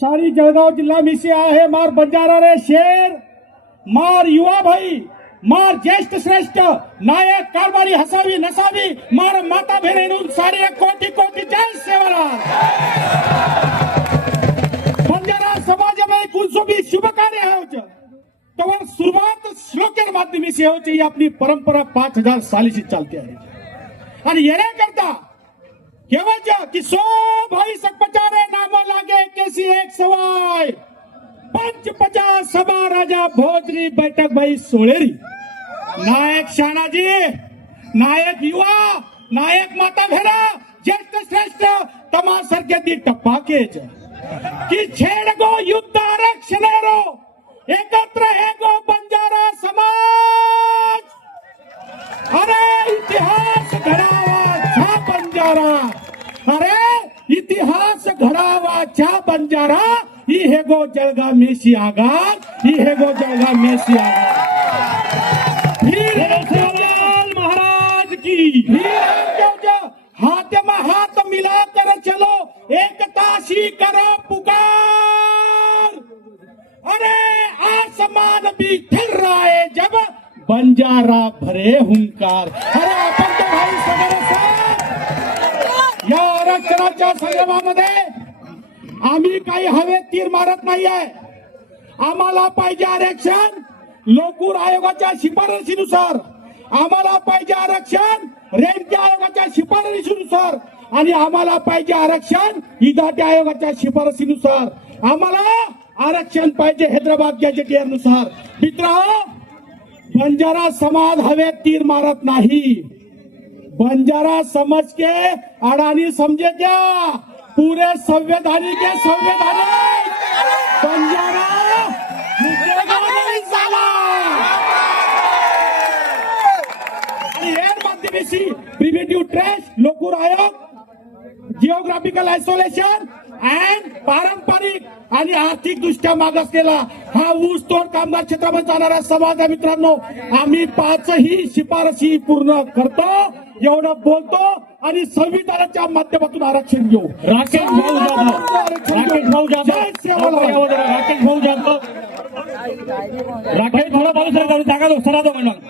सारी जळगाव जिल्हा मिशी आहे मार बंजारा रे शेर मार युवा भाई मार ज्येष्ठ श्रेष्ठ नायक कारभारी हसावी नसावी मार माता बहिणींnun 1.5 कोटी कोटी जय सेवाला बंजारा समाजमध्ये कुणसोबी शुभ कार्य होच तवर सुरुवात श्लोकेर माध्यमी से होची आपली परंपरा 5000 सालीची चालते आहे आणि येण्या करता केवळ कि सो भाई सकपचारे नाम लागे कैसी एक सवाय 50 सभा राजा भोजरी बैठक भाई सोळेरी नायक शानाजी नायक युवा नायक माता भेरा ज्येष्ठ श्रेष्ठ तमासारखे दी टप्पाकेज की छेड गो युद्ध आरक्षणेरो एकत्र हे गो बंजारा समाज अरे इतिहास घडावा बंजारा अरे इतिहास घडावाच्या बंजारा ही हे गो जळगाव मेसी आगाज ही हे गो जळगाव मेसी आगाज महाराज की हाथ में हाथ मिला कर चलो एकताशी करो पुकार अरे आसमान भी फिर रहा है जब बंजारा भरे हुंकार अरे आपण तो भाई सगळे या आरक्षणाच्या संदर्भामध्ये आम्ही काही हवेत तीर मारत नाहीये आम्हाला पाहिजे आरक्षण लोकूर आयोगाच्या शिफारशीनुसार आम्हाला पाहिजे आरक्षण रेंके आयोगाच्या शिफारशीनुसार आणि आम्हाला पाहिजे आरक्षण इदाटे आयोगाच्या शिफारशीनुसार आम्हाला आरक्षण पाहिजे हैदराबाद गॅजेटियर नुसार मित्रांनो बंजारा समाज हवेत तीर मारत नाही बंजारा समझ के अडानी समझे क्या पूरे संवैधानिक है संवैधानिक बंजारा झुकेगा नहीं साला आणि एअर माध्यमेशी प्रिव्हेंटिव्ह ट्रेस लोकूर आयोग जिओग्राफिकल आयसोलेशन अँड पारंपरिक आणि आर्थिक दृष्ट्या मागासलेला हा ऊस तोड कामगार क्षेत्रामध्ये जाणारा समाज आहे मित्रांनो आम्ही 5ही शिफारशी पूर्ण करतो एवढं बोलतो आणि संविधानाच्या माध्यमातून आरक्षण घेऊ राकेश भाऊ जाधव राकेश भाऊ जाधव थोडा पाऊस जागा दो सरा दो म्हणून